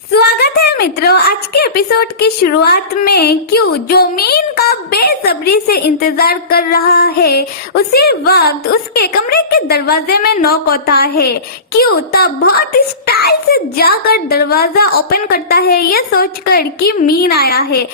स्वागत है मित्रों। आज के एपिसोड की शुरुआत में क्यू जो मीन का बेसब्री से इंतजार कर रहा है, उसी वक्त उसके कमरे के दरवाजे में नॉक होता है। क्यू तब बहुत स्टाइल से जाकर दरवाजा ओपन करता है, ये सोचकर कि मीन आया है।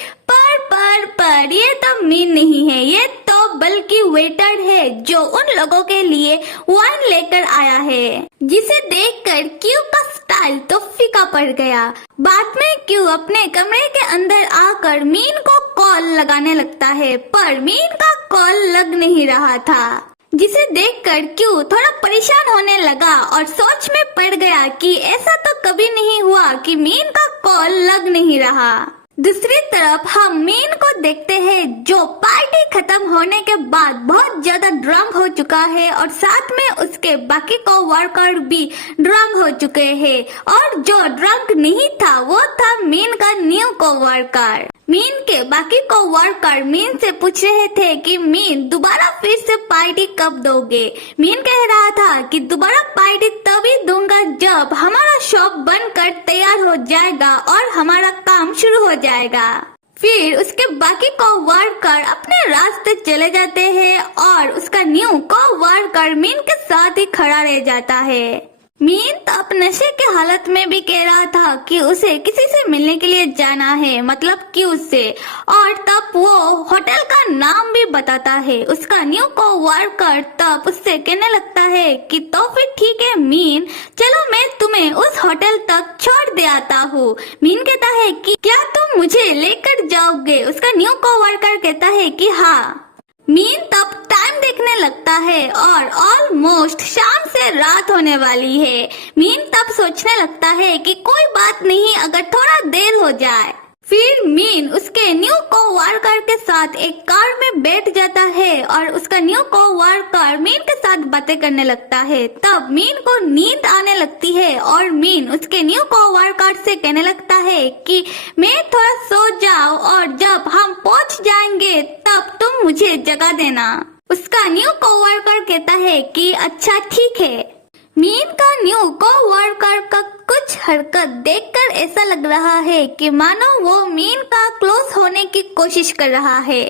पर ये तो मीन नहीं है, ये तो बल्कि वेटर है जो उन लोगों के लिए वाइन लेकर आया है, जिसे देखकर क्यू का स्टाइल तो फीका पड़ गया। बाद में क्यू अपने कमरे के अंदर आकर मीन को कॉल लगाने लगता है, पर मीन का कॉल लग नहीं रहा था, जिसे देखकर क्यू थोड़ा परेशान होने लगा और सोच में पड़ गया कि ऐसा तो कभी नहीं हुआ कि मीन का कॉल लग नहीं रहा। दूसरी तरफ हम मीन को देखते हैं जो पार्टी खत्म होने के बाद बहुत ज्यादा ड्रंक हो चुका है और साथ में उसके बाकी को वर्कर भी ड्रंक हो चुके हैं, और जो ड्रंक नहीं था वो था मीन का न्यू को वर्कर। मीन के बाकी को वर्कर मीन से पूछ रहे थे कि मीन दोबारा फिर से पार्टी कब दोगे। मीन कह रहा था कि दोबारा पार्टी तभी दूंगा जब हमारा शॉप बनकर तैयार हो जाएगा और हमारा काम शुरू हो जाएगा। फिर उसके बाकी को वर्कर अपने रास्ते चले जाते हैं और उसका न्यू को वर्कर मीन के साथ ही खड़ा रह जाता है। मीन तब नशे के हालत में भी कह रहा था कि उसे किसी से मिलने के लिए जाना है, मतलब क्यू से, और तब वो होटल का नाम भी बताता है। उसका न्यू को वर्कर तब उससे कहने लगता है कि तो फिर ठीक है मीन, चलो मैं तुम्हें उस होटल तक छोड़ दे आता हूँ। मीन कहता है कि क्या तुम मुझे लेकर जाओगे? उसका न्यू को वर्कर कहता है कि हाँ। मीन तब टाइम देखने लगता है और ऑलमोस्ट शाम से रात होने वाली है। मीन तब सोचने लगता है कि कोई बात नहीं अगर थोड़ा देर हो जाए। फिर मीन उसके न्यू को वर्कर के साथ एक कार में बैठ जाता है और उसका न्यू को वर्कर मीन के साथ बातें करने लगता है। तब मीन को नींद आने लगती है और मीन उसके न्यू को वर्कर से कहने लगता है कि मैं थोड़ा सो जाओ और जब हम पहुंच जाएंगे तब तुम मुझे जगा देना। उसका न्यू को वर्कर कहता है कि अच्छा ठीक है। मीन का न्यू को वर्कर का कुछ हरकत देखकर ऐसा लग रहा है कि मानो वो मीन का क्लोज होने की कोशिश कर रहा है।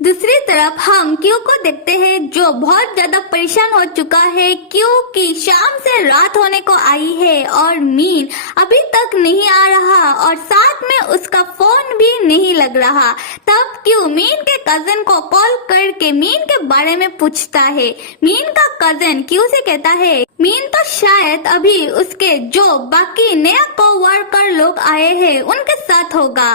दूसरी तरफ हम क्यू को देखते हैं जो बहुत ज्यादा परेशान हो चुका है क्योंकि शाम से रात होने को आई है और मीन अभी तक नहीं आ रहा और साथ में उसका फोन भी नहीं लग रहा। तब क्यू मीन के कजन को कॉल करके मीन के बारे में पूछता है। मीन का कजन क्यू से कहता है मीन तो शायद अभी उसके जो बाकी नया कोवर्कर लोग आए हैं उनके साथ होगा,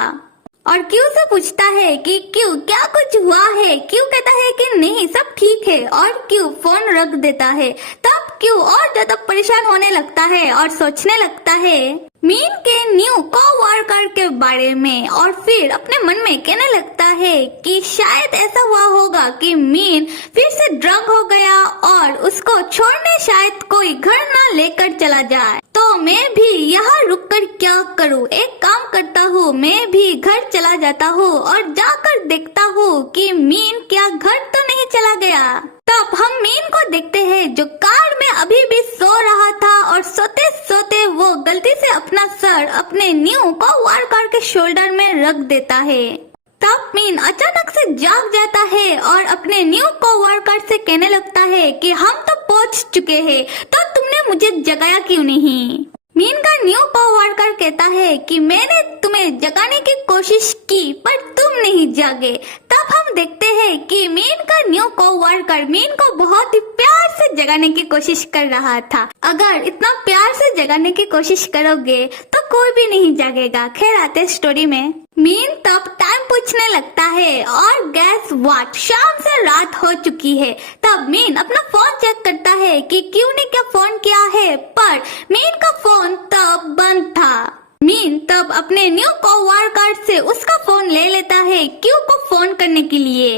और क्यू से पूछता है कि क्यू क्या कुछ हुआ है। क्यू कहता है कि नहीं सब ठीक है, और क्यू फोन रख देता है। तब क्यू और ज्यादा परेशान होने लगता है और सोचने लगता है मीन के न्यू कोवर्कर के बारे में, और फिर अपने मन में कहने लगता है कि शायद ऐसा हुआ होगा कि मीन फिर से ड्रंक हो गया और उसको छोड़ने शायद कोई घर ना लेकर चला जाए। तो मैं भी यहाँ रुककर क्या करूँ, एक काम करता हूँ, मैं भी घर चला जाता हूँ और जाकर देखता हूँ कि मीन क्या घर तो नहीं चला गया। तब हम मीन को देखते हैं जो कार में अभी भी सो रहा था और सोते सोते वो गलती से अपना सर अपने न्यू को वर्कर के शोल्डर में रख देता है। तब मीन अचानक से जाग जाता है और अपने न्यू को वर्कर से कहने लगता है कि हम तो पहुंच चुके हैं, तो तुमने मुझे जगाया क्यों नहीं? मीन का न्यू कोवर्कर कहता है कि मैंने तुम्हें जगाने की कोशिश की पर तुम नहीं जागे। तब हम देखते हैं कि मीन का न्यू कोवर्कर मीन को बहुत ही प्यार से जगाने की कोशिश कर रहा था। अगर इतना प्यार से जगाने की कोशिश करोगे तो कोई भी नहीं जागेगा। खैर आते स्टोरी में। मीन तब टाइम पूछने लगता है और गैस व्हाट, शाम से रात हो चुकी है। तब मीन अपना फोन चेक करता है कि क्यू ने क्या फोन किया है, पर मीन का फोन तब बंद था। मीन तब अपने न्यू कोवर्कर से उसका फोन ले लेता है क्यू को फोन करने के लिए।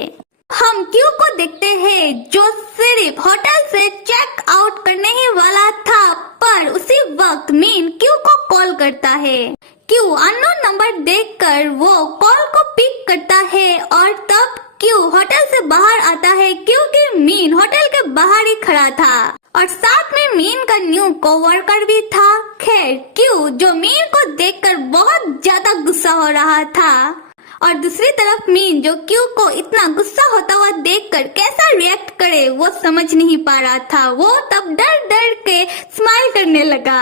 हम क्यू को देखते हैं जो सिर्फ होटल से चेक आउट करने ही वाला था, पर उसी वक्त मीन क्यू को कॉल करता है। क्यू अननोन नंबर देखकर वो कॉल को पिक करता है और तब क्यू होटल से बाहर आता है क्योंकि मीन होटल के बाहर ही खड़ा था और साथ में मीन का न्यू कोवर्कर भी था। खैर क्यू जो मीन को देखकर बहुत ज्यादा गुस्सा हो रहा था और दूसरी तरफ मीन जो क्यू को इतना गुस्सा होता हुआ देखकर कैसा रिएक्ट करे वो समझ नहीं पा रहा था। वो तब डर डर के स्माइल करने लगा।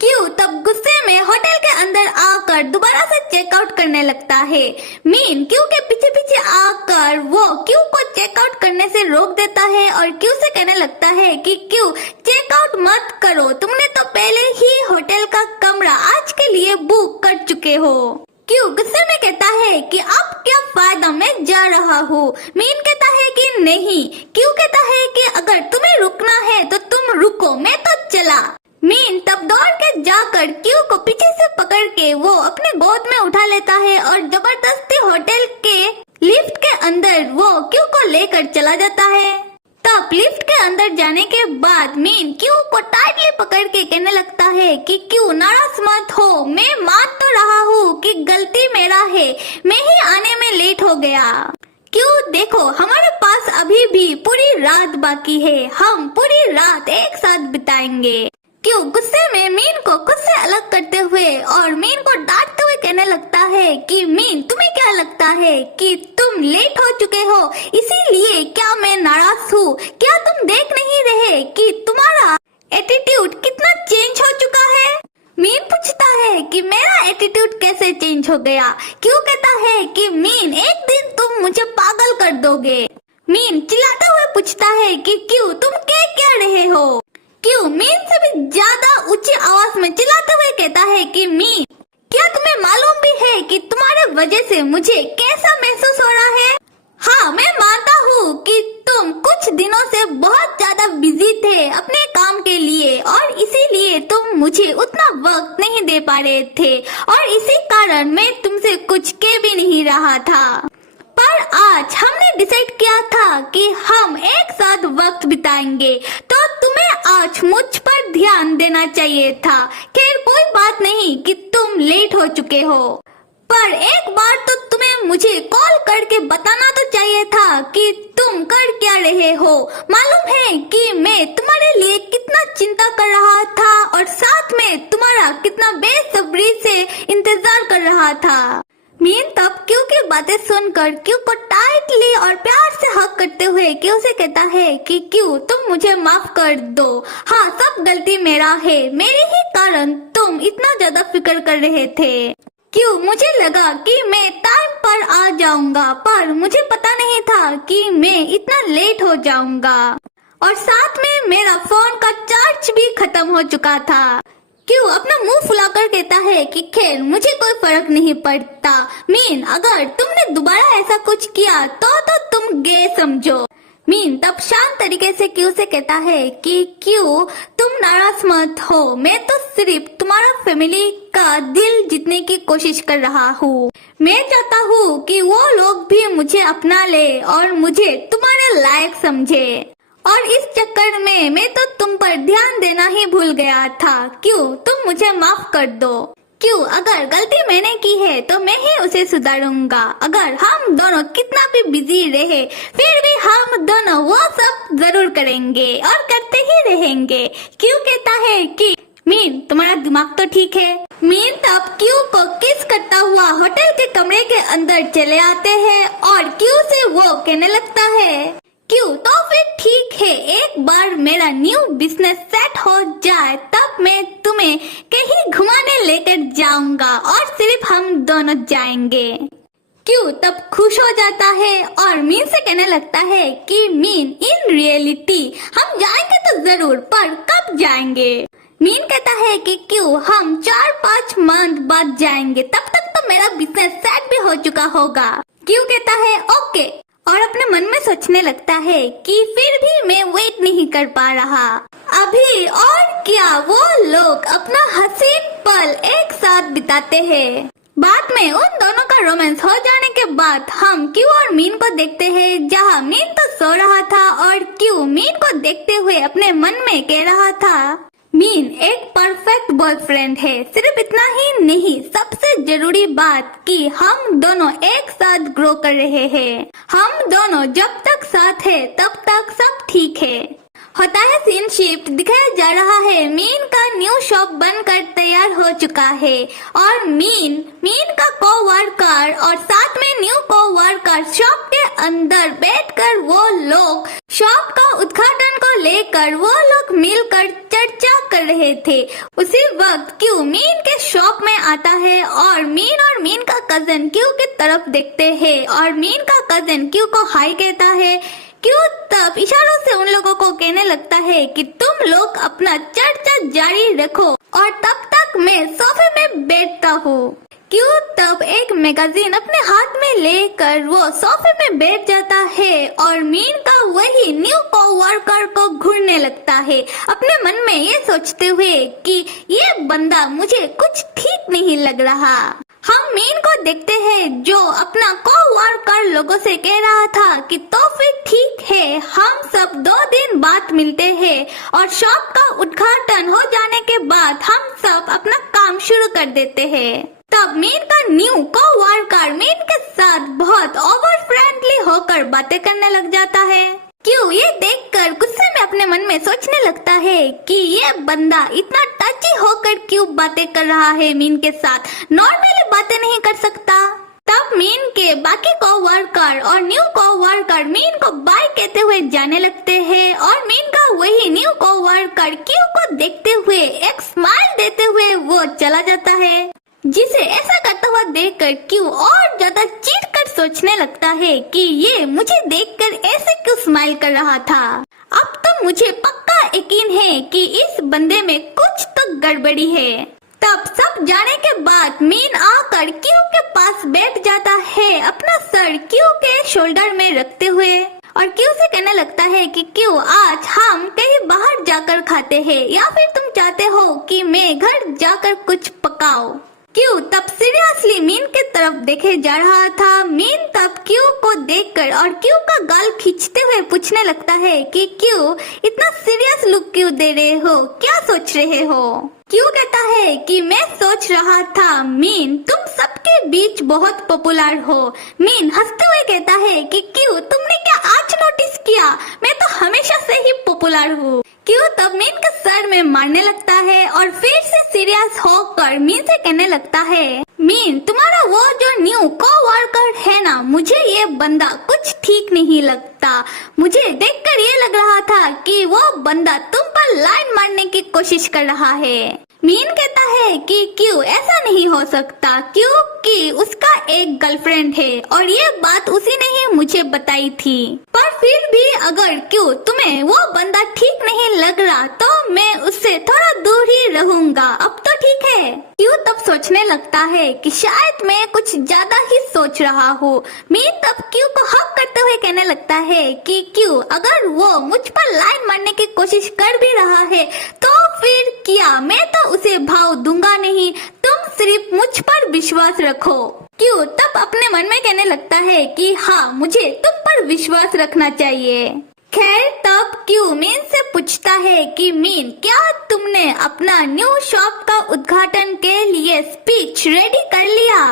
क्यू तब गुस्से में होटल के अंदर आकर दोबारा से चेकआउट करने लगता है। मीन क्यू के पीछे पीछे आकर वो क्यू को चेकआउट करने से रोक देता है और क्यू से कहने लगता है कि क्यू चेकआउट मत करो, तुमने तो पहले ही होटल का कमरा आज के लिए बुक कर चुके हो। क्यू गुस्से में कहता है कि अब क्या फायदा, मैं जा रहा हूँ। मीन कहता है कि नहीं। क्यू कहता है कि अगर तुम्हें रुकना है तो तुम रुको, मैं तो चला। मीन तब दौड़ के जाकर क्यू को पीछे से पकड़ के वो अपने गोद में उठा लेता है और जबरदस्ती होटल के लिफ्ट के अंदर वो क्यू को लेकर चला जाता है। तब लिफ्ट के अंदर जाने के बाद मीन क्यू को टाइटली पकड़ के कहने लगता है कि क्यू नाराज मत हो, मैं मान तो रहा हूँ कि गलती मेरा है, मैं ही आने में लेट हो गया। क्यू देखो हमारे पास अभी भी पूरी रात बाकी है, हम पूरी रात एक साथ बिताएंगे। क्यू गुस्से में मीन को खुद से अलग करते हुए और मीन को डांटते हुए कहने लगता है कि मीन तुम्हें क्या लगता है कि तुम लेट हो चुके हो, इसीलिए क्या मैं नाराज हूँ? क्या तुम देख नहीं रहे कि तुम्हारा एटीट्यूड कितना चेंज हो चुका है? मीन पूछता है कि मेरा एटीट्यूड कैसे चेंज हो गया? क्यू कहता है कि मीन एक दिन तुम मुझे पागल कर दोगे। मीन चिल्लाते हुए पूछता है कि क्यू तुम कह क्या रहे हो? क्यू मीन से भी ज्यादा ऊंची आवाज में चिल्लाते हुए कहता है कि मीन क्या तुम्हें मालूम भी है कि तुम्हारे वजह से मुझे कैसा महसूस हो रहा है? हाँ मैं मानता हूँ कि तुम कुछ दिनों से बहुत ज्यादा बिजी थे अपने काम के लिए और इसीलिए तुम मुझे उतना वक्त नहीं दे पा रहे थे और इसी कारण मैं तुमसे कुछ कह भी नहीं रहा था। पर आज हमने डिसाइड किया था कि हम एक साथ वक्त बिताएंगे, तो तुम्हें आज मुझ पर ध्यान देना चाहिए था। खैर कोई बात नहीं कि तुम लेट हो चुके हो, पर एक बार तो तुम्हें मुझे कॉल करके बताना तो चाहिए था कि तुम कर क्या रहे हो। मालूम है कि मैं तुम्हारे लिए कितना चिंता कर रहा था और साथ में तुम्हारा कितना बेसब्री से इंतजार कर रहा था। मीन तब क्यू की बातें सुनकर क्यू को टाइटली और प्यार से हक करते हुए क्यू से कहता है कि क्यू तुम मुझे माफ कर दो। हाँ सब गलती मेरा है, मेरे ही कारण तुम इतना ज्यादा फिक्र कर रहे थे। क्यू मुझे लगा कि मैं टाइम पर आ जाऊंगा, पर मुझे पता नहीं था कि मैं इतना लेट हो जाऊंगा और साथ में मेरा फोन का चार्ज भी खत्म हो चुका था। क्यू अपना मुंह फुलाकर कहता है कि खैर मुझे कोई फर्क नहीं पड़ता। मीन अगर तुमने दोबारा ऐसा कुछ किया तो तुम गे समझो। मीन तब शांत तरीके से क्यू से कहता है कि क्यू तुम नाराज मत हो, मैं तो सिर्फ तुम्हारा फैमिली का दिल जीतने की कोशिश कर रहा हूँ। मैं चाहता हूँ कि वो लोग भी मुझे अपना ले और मुझे तुम्हारे लायक समझे और इस चक्कर में मैं तो तुम पर ध्यान देना ही भूल गया था। क्यों तुम मुझे माफ कर दो। क्यों अगर गलती मैंने की है तो मैं ही उसे सुधारूंगा। अगर हम दोनों कितना भी बिजी रहे फिर भी हम दोनों वो सब जरूर करेंगे और करते ही रहेंगे। क्यों कहता है कि मीन तुम्हारा दिमाग तो ठीक है। मीन तब क्यू को किस करता हुआ होटल के कमरे के अंदर चले आते हैं और क्यू से वो कहने लगता है क्यों तो फिर ठीक है, एक बार मेरा न्यू बिजनेस सेट हो जाए तब मैं तुम्हें कहीं घुमाने लेकर जाऊंगा और सिर्फ हम दोनों जाएंगे। क्यों तब खुश हो जाता है और मीन से कहने लगता है कि मीन इन रियलिटी हम जाएंगे तो जरूर, पर कब जाएंगे? मीन कहता है कि क्यों हम 4-5 मंथ बाद जाएंगे, तब तक तो मेरा बिजनेस सेट भी हो चुका होगा। क्यों कहता है ओके और अपने मन में सोचने लगता है कि फिर भी मैं वेट नहीं कर पा रहा अभी, और क्या वो लोग अपना हसीन पल एक साथ बिताते हैं। बाद में उन दोनों का रोमांस हो जाने के बाद हम क्यू और मीन को देखते हैं, जहाँ मीन तो सो रहा था और क्यू मीन को देखते हुए अपने मन में कह रहा था मीन एक परफेक्ट बॉयफ्रेंड है। सिर्फ इतना ही नहीं, सबसे जरूरी बात कि हम दोनों एक साथ ग्रो कर रहे हैं। हम दोनों जब तक साथ है तब तक सब ठीक है। होता है सीन शिफ्ट, दिखाया जा रहा है मीन का न्यू शॉप बनकर तैयार हो चुका है और मीन का कोवर्कर और साथ में न्यू कोवर्कर शॉप के अंदर बैठकर वो लोग शॉप का उद्घाटन को लेकर वो लोग मिलकर चर्चा कर रहे थे। उसी वक्त क्यू मीन के शॉप में आता है और मीन का कजन क्यू की तरफ देखते हैं और मीन का कजन क्यू को हाय कहता है। क्यू तब इशारों से उन लोगों को कहने लगता है कि तुम लोग अपना चर्चा जारी रखो और तब तक मैं सोफे में बैठता हूँ। क्यू तब एक मैगजीन अपने हाथ में लेकर वो सोफे में बैठ जाता है और मीन का वही न्यू कोवर्कर को घूरने लगता है, अपने मन में ये सोचते हुए कि ये बंदा मुझे कुछ ठीक नहीं लग रहा। हम मीन को देखते हैं जो अपना कोवर्कर लोगों से कह रहा था कि तो फिर ठीक है, हम सब 2 दिन बाद मिलते हैं और शॉप का उद्घाटन हो जाने के बाद हम सब अपना काम शुरू कर देते हैं। तब मीन का न्यू कोवर्कर मीन के साथ बहुत ओवर फ्रेंडली होकर बातें करने लग जाता है। क्यों ये देखकर गुस्से में अपने मन में सोचने लगता है कि ये बंदा इतना टची होकर क्यों बातें कर रहा है मीन के साथ, नॉर्मली बातें नहीं कर सकता। तब मीन के बाकी कोवर्कर और न्यू कोवर्कर मीन को बाय कहते हुए जाने लगते हैं और मीन का वही न्यू कोवर्कर क्यू को देखते हुए एक स्माइल देते हुए वो चला जाता है, जिसे ऐसा करता हुआ देखकर क्यू और ज्यादा चिढ़ कर सोचने लगता है कि ये मुझे देखकर ऐसे क्यों स्माइल कर रहा था। अब तो मुझे पक्का यकीन है कि इस बंदे में कुछ तो गड़बड़ी है। तब सब जाने के बाद मीन आकर क्यू के पास बैठ जाता है, अपना सर क्यू के शोल्डर में रखते हुए और क्यू से कहने लगता है कि क्यू आज हम कहीं बाहर जाकर खाते हैं या फिर तुम चाहते हो कि मैं घर जाकर कुछ पकाऊं। क्यू तब सीरियसली मीन के तरफ देखे जा रहा था। मीन तब क्यू को देखकर और क्यू का गाल खींचते हुए पूछने लगता है कि क्यू इतना सीरियस लुक क्यों दे रहे हो, क्या सोच रहे हो। क्यू कहता है कि मैं सोच रहा था मीन तुम सबके बीच बहुत पॉपुलर हो। मीन हंसते हुए कहता है कि क्यू तुमने क्या आज नोटिस किया, मैं तो हमेशा से ही पॉपुलर हूँ। क्यू तब मीन के सर में मारने लगता है और फिर से सीरियस होकर मीन से कहने लगता है, मीन तुम्हारा वो जो न्यू कोवर्कर है ना, मुझे ये बंदा कुछ ठीक नहीं लगता। मुझे देखकर ये लग रहा था कि वो बंदा तुम पर लाइन मारने की कोशिश कर रहा है। मीन कहता है कि क्यों ऐसा नहीं हो सकता, क्योंकि उसका एक गर्लफ्रेंड है और ये बात उसी ने ही मुझे बताई थी। पर फिर भी अगर क्यों तुम्हें वो बंदा ठीक नहीं लग रहा तो मैं उससे थोड़ा दूर ही रहूंगा, अब तो ठीक है। क्यों तब सोचने लगता है कि शायद मैं कुछ ज्यादा ही सोच रहा हूँ। मीन तब क्यों को हक करते हुए कहने लगता है कि क्यों अगर वो मुझ पर लाइन मारने की कोशिश कर भी रहा है तो फिर क्या, मैं तो उसे भाव दूंगा नहीं, तुम सिर्फ मुझ पर विश्वास रखो। क्यों तब अपने मन में कहने लगता है कि हाँ मुझे तुम पर विश्वास रखना चाहिए। खैर तब क्यों मीन से पूछता है कि मीन क्या तुमने अपना न्यू शॉप का उद्घाटन के लिए स्पीच रेडी कर लिया।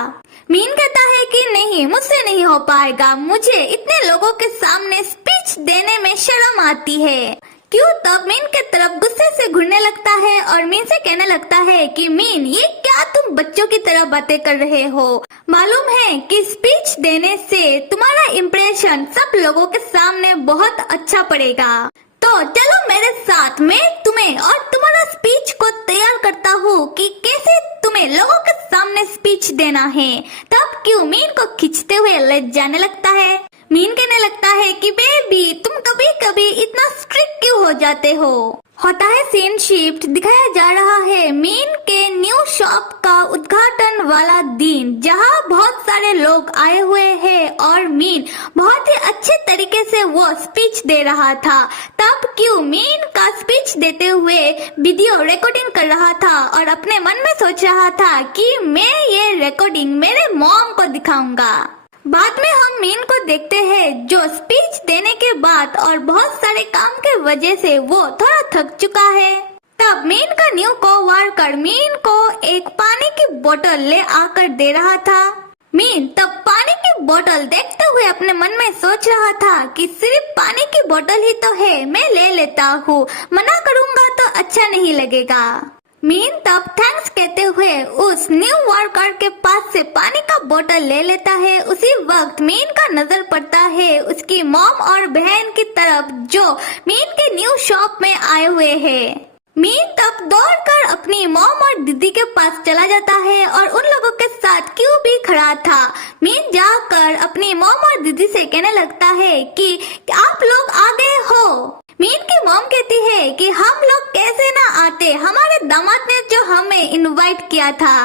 मीन कहता है कि नहीं, मुझसे नहीं हो पाएगा, मुझे इतने लोगों के सामने स्पीच देने में शर्म आती है। क्यों तब मीन के तरफ गुस्से से घूरने लगता है और मीन से कहने लगता है कि मीन ये क्या तुम बच्चों की तरह बातें कर रहे हो, मालूम है कि स्पीच देने से तुम्हारा इम्प्रेशन सब लोगों के सामने बहुत अच्छा पड़ेगा। तो चलो मेरे साथ, मैं तुम्हें और तुम्हारा स्पीच को तैयार करता हूँ कि कैसे तुम्हें लोगों के सामने स्पीच देना है। तब क्यों मीन को खींचते हुए ले जाने लगता है। मीन कहने लगता है कि बेबी तुम कभी कभी इतना स्ट्रिक्ट क्यों हो जाते हो। होता है सीन शिफ्ट, दिखाया जा रहा है मीन के न्यू शॉप का उद्घाटन वाला दिन, जहां बहुत सारे लोग आए हुए हैं और मीन बहुत ही अच्छे तरीके से वो स्पीच दे रहा था। तब क्यों मीन का स्पीच देते हुए वीडियो रिकॉर्डिंग कर रहा था और अपने मन में सोच रहा था कि मैं ये रिकॉर्डिंग मेरे मॉम को दिखाऊंगा। बाद में हम मीन को देखते हैं जो स्पीच देने के बाद और बहुत सारे काम के वजह से वो थोड़ा थक चुका है। तब मीन का न्यू कोवर्कर मीन को एक पानी की बोतल ले आकर दे रहा था। मीन तब पानी की बोतल देखते हुए अपने मन में सोच रहा था कि सिर्फ पानी की बोतल ही तो है, मैं ले लेता हूँ, मना करूँगा तो अच्छा नहीं लगेगा। मीन तब थैंक्स कहते हुए उस न्यू वर्कर के पास से पानी का बोतल ले लेता है। उसी वक्त मीन का नजर पड़ता है उसकी मॉम और बहन की तरफ जो मीन के न्यू शॉप में आए हुए हैं। मीन तब दौड़कर अपनी मॉम और दीदी के पास चला जाता है और उन लोगों के साथ क्यों भी खड़ा था। मीन जाकर अपनी मॉम और दीदी से कहने लगता है कि आप लोग आ गए हो। मीन की मॉम कहती है कि हम लोग कैसे ना आते, हमारे दामाद ने जो हमें इनवाइट किया था।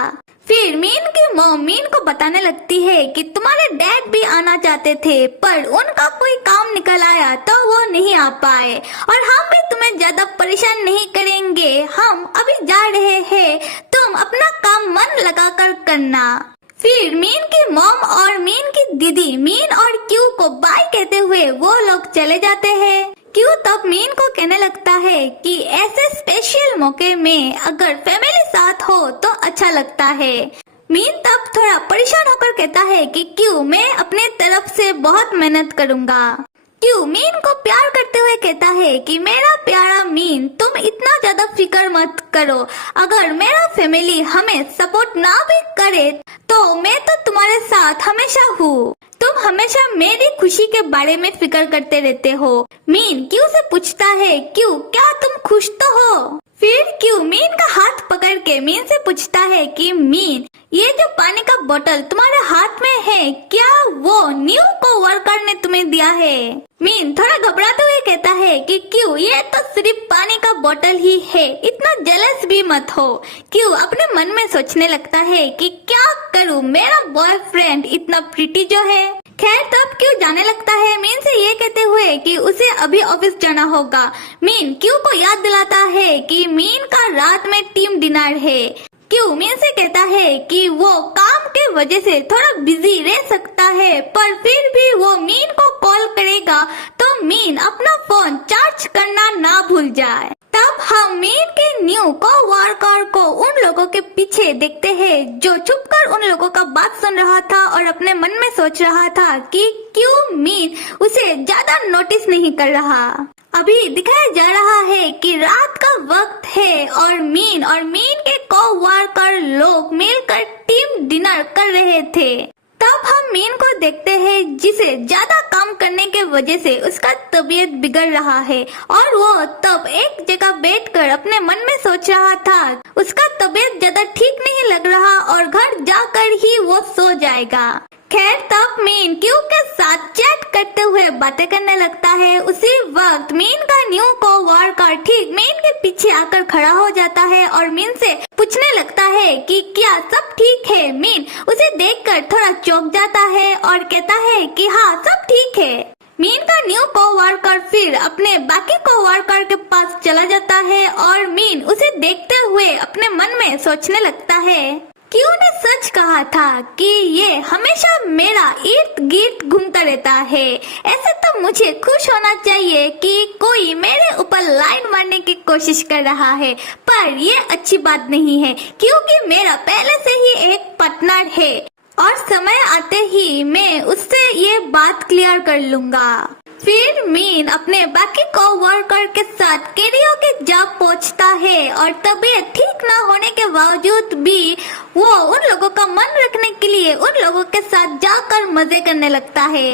फिर मीन की मॉम मीन को बताने लगती है कि तुम्हारे डैड भी आना चाहते थे पर उनका कोई काम निकल आया तो वो नहीं आ पाए और हम भी तुम्हें ज्यादा परेशान नहीं करेंगे, हम अभी जा रहे हैं, तुम अपना काम मन लगाकर करना। फिर मीन की मॉम और मीन की दीदी मीन और क्यू को बाय कहते हुए वो लोग चले जाते हैं। क्यू तब मीन को कहने लगता है कि ऐसे स्पेशल मौके में अगर फैमिली साथ हो तो अच्छा लगता है। मीन तब थोड़ा परेशान होकर कहता है कि क्यू मैं अपने तरफ से बहुत मेहनत करूँगा। क्यू मीन को प्यार करते हुए कहता है कि मेरा प्यारा मीन तुम इतना ज्यादा फिक्र मत करो, अगर मेरा फैमिली हमें सपोर्ट ना भी करे तो मैं तो तुम्हारे साथ हमेशा हूँ, तुम हमेशा मेरी खुशी के बारे में फिक्र करते रहते हो। मीन क्यू से पूछता है क्यू क्या तुम खुश तो हो। फिर क्यू मीन का हाथ पकड़ के मीन से पूछता है कि मीन ये जो पानी का बोतल तुम्हारे हाथ में है क्या वो न्यू को वर्कर ने तुम्हें दिया है। मीन थोड़ा घबराते हुए कहता है कि क्यू ये तो सिर्फ पानी का बोतल ही है, इतना जेलस भी मत हो। क्यू अपने मन में सोचने लगता है कि क्या करूँ, मेरा बॉयफ्रेंड इतना प्रिटी जो है। खैर तब क्यू जाने लगता है मीन से ये कहते हुए कि उसे अभी ऑफिस जाना होगा। मीन क्यू को याद दिलाता है कि मीन का रात में टीम डिनर है। क्यू मीन से कहता है कि वो काम के वजह से थोड़ा बिजी रह सकता है पर फिर भी वो मीन को कॉल करेगा तो मीन अपना फोन चार्ज करना ना भूल जाए। तब हम मीन के न्यू को वर्कर को उन लोगों के पीछे देखते हैं जो छुपकर उन लोगों का बात सुन रहा था और अपने मन में सोच रहा था कि क्यों मीन उसे ज्यादा नोटिस नहीं कर रहा। अभी दिखाया जा रहा है कि रात का वक्त है और मीन के को-वर्कर लोग मिलकर टीम डिनर कर रहे थे। तब हम मीन को देखते हैं जिसे ज्यादा काम करने के वजह से उसका तबीयत बिगड़ रहा है और वो तब एक जगह बैठकर अपने मन में सोच रहा था उसका तबीयत ज्यादा ठीक नहीं लग रहा और घर जाकर ही वो सो जाएगा। खैर तब मीन क्यू के साथ चैट करते हुए बातें करने लगता है। उसी वक्त मीन का न्यू को वर्कर ठीक मीन के पीछे आकर खड़ा हो जाता है और मीन से पूछने लगता है कि क्या सब ठीक है। मीन उसे देखकर थोड़ा चौंक जाता है और कहता है कि हाँ सब ठीक है। मीन का न्यू को-वर्कर फिर अपने बाकी को-वर्कर के पास चला जाता है और मीन उसे देखते हुए अपने मन में सोचने लगता है क्यू ने सच कहा था कि ये हमेशा मेरा इर्द गिर्द घूमता रहता है। ऐसे तो मुझे खुश होना चाहिए कि कोई मेरे ऊपर लाइन मारने की कोशिश कर रहा है पर ये अच्छी बात नहीं है क्योंकि मेरा पहले से ही एक पार्टनर है और समय आते ही मैं उससे ये बात क्लियर कर लूंगा। फिर मीन अपने बाकी को-वर्कर के साथ कैरियोके जा पहुंचता है और तबीयत ठीक न होने के बावजूद भी वो उन लोगों का मन रखने के लिए उन लोगों के साथ जाकर मजे करने लगता है।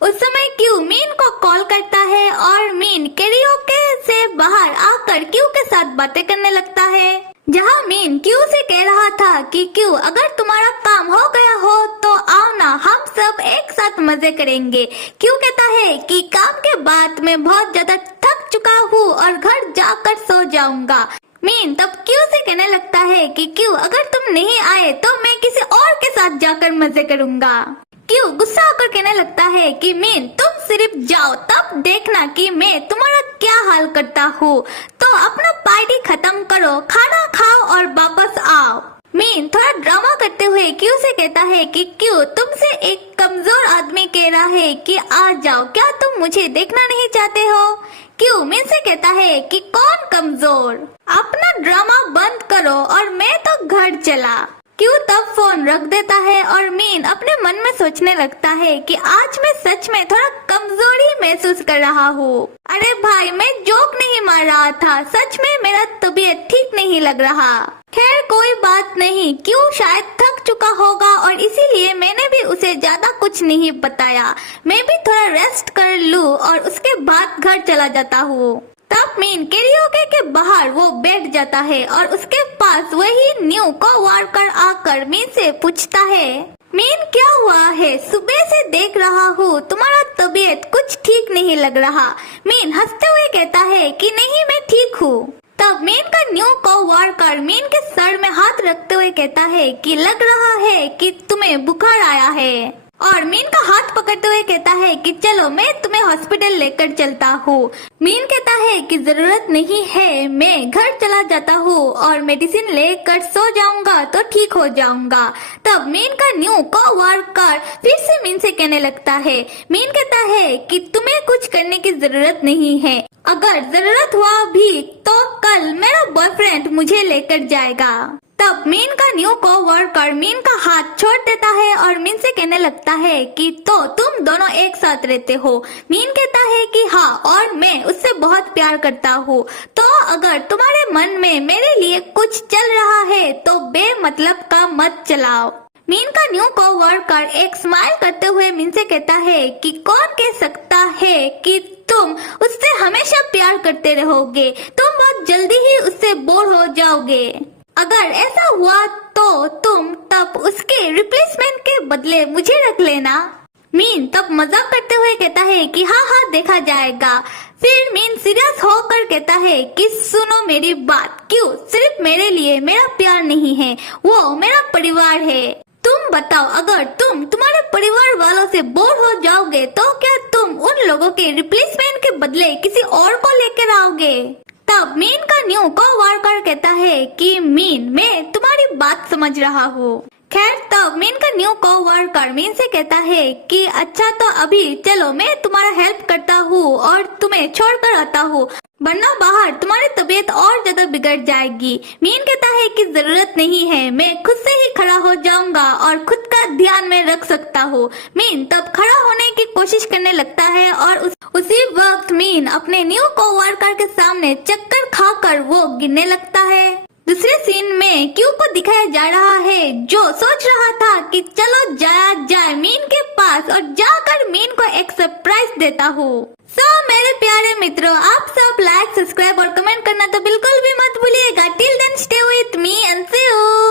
उस समय क्यू मीन को कॉल करता है और मीन कैरियोके से बाहर आकर क्यू के साथ बातें करने लगता है। जहाँ मीन क्यू से कह रहा था कि क्यू अगर तुम्हारा काम हो गया हो तो आओ ना, हम सब एक साथ मजे करेंगे। क्यू कहता है कि काम के बाद मैं बहुत ज्यादा थक चुका हूँ और घर जाकर सो जाऊंगा। मीन तब क्यू से कहने लगता है कि क्यू अगर तुम नहीं आए तो मैं किसी और के साथ जाकर मजे करूंगा। क्यू गुस्सा होकर कहने लगता है कि मीन तुम सिर्फ जाओ तब देखना कि मैं तुम्हारा क्या हाल करता हूँ। तो अपना पार्टी खत्म करो, खाना खाओ और वापस आओ। मीन थोड़ा ड्रामा करते हुए क्यू से कहता है कि क्यू तुमसे एक कमजोर आदमी कह रहा है कि आ जाओ, क्या तुम मुझे देखना नहीं चाहते हो। क्यू मीन से कहता है कि कौन कमजोर, अपना ड्रामा बंद करो और मैं तो घर चला। क्यू तब फोन रख देता है और मीन अपने मन में सोचने लगता है कि आज मैं सच में थोड़ा कमजोरी महसूस कर रहा हूँ। अरे भाई, मैं जोक नहीं मार रहा था, सच में मेरा तबीयत ठीक नहीं लग रहा। खैर कोई बात नहीं, क्यू शायद थक चुका होगा और इसीलिए मैंने भी उसे ज्यादा कुछ नहीं बताया। मैं भी थोड़ा रेस्ट कर लूँ और उसके बाद घर चला जाता हूँ। तब मीन कैरियोके के बाहर वो बैठ जाता है और उसके पास वही न्यू कोवर्कर आकर मीन से पूछता है, मीन क्या हुआ है? सुबह से देख रहा हूँ तुम्हारा तबीयत कुछ ठीक नहीं लग रहा। मीन हंसते हुए कहता है कि नहीं, मैं ठीक हूँ। तब मीन का न्यू कोवर्कर मीन के सर में हाथ रखते हुए कहता है कि लग रहा है कि तुम्हें बुखार आया है। और मीन का हाथ पकड़ते हुए कहता है कि चलो मैं तुम्हें हॉस्पिटल लेकर चलता हूँ। मीन कहता है कि जरूरत नहीं है, मैं घर चला जाता हूँ और मेडिसिन लेकर सो जाऊंगा तो ठीक हो जाऊंगा। तब मीन का न्यू कोवर्कर फिर से मीन से कहने लगता है, मीन कहता है कि तुम्हें कुछ करने की जरूरत नहीं है, अगर जरूरत हुआ भी तो कल मेरा बॉयफ्रेंड मुझे लेकर जाएगा। तब मीन का न्यू कोवर्कर मीन का हाथ छोड़ देता है और मीन से कहने लगता है कि तो तुम दोनों एक साथ रहते हो। मीन कहता है कि हाँ, और मैं उससे बहुत प्यार करता हूँ। तो अगर तुम्हारे मन में मेरे लिए कुछ चल रहा है तो बेमतलब का मत चलाओ। मीन का न्यू कोवर्कर एक स्माइल करते हुए मीन से कहता है कि कौन कह सकता है कि तुम उससे हमेशा प्यार करते रहोगे, तुम बहुत जल्दी ही उससे बोर हो जाओगे। अगर ऐसा हुआ तो तुम तब उसके रिप्लेसमेंट के बदले मुझे रख लेना। मीन तब मजाक करते हुए कहता है कि हाँ हाँ देखा जाएगा। फिर मीन सीरियस होकर कहता है कि सुनो मेरी बात, क्यों सिर्फ मेरे लिए मेरा प्यार नहीं है, वो मेरा परिवार है। तुम बताओ, अगर तुम तुम्हारे परिवार वालों से बोर हो जाओगे तो क्या तुम उन लोगों के रिप्लेसमेंट के बदले किसी और को लेकर आओगे? तब मीन का न्यू कोवर्कर कहता है कि मीन मैं तुम्हारी बात समझ रहा हूँ। खैर तब मीन का न्यू कोवर्कर मीन से कहता है कि अच्छा तो अभी चलो मैं तुम्हारा हेल्प करता हूँ और तुम्हें छोड़कर आता हूँ, वरना बाहर तुम्हारी तबीयत और ज्यादा बिगड़ जाएगी। मीन कहता है कि जरूरत नहीं है, मैं खुद से ही खड़ा हो जाऊंगा और खुद का ध्यान में रख सकता हूँ। मीन तब खड़ा होने की कोशिश करने लगता है और उसी वक्त मीन अपने न्यू कोवर्कर के सामने चक्कर खाकर वो गिरने लगता है। दूसरे सीन में क्यू को दिखाया जा रहा है जो सोच रहा था कि चलो जाया जाए मीन के पास और जाकर मीन को एक सरप्राइज देता हूँ। मेरे प्यारे मित्रों, आप सब लाइक, सब्सक्राइब और कमेंट करना तो बिल्कुल भी मत भूलिएगा। Till then stay with me and see you.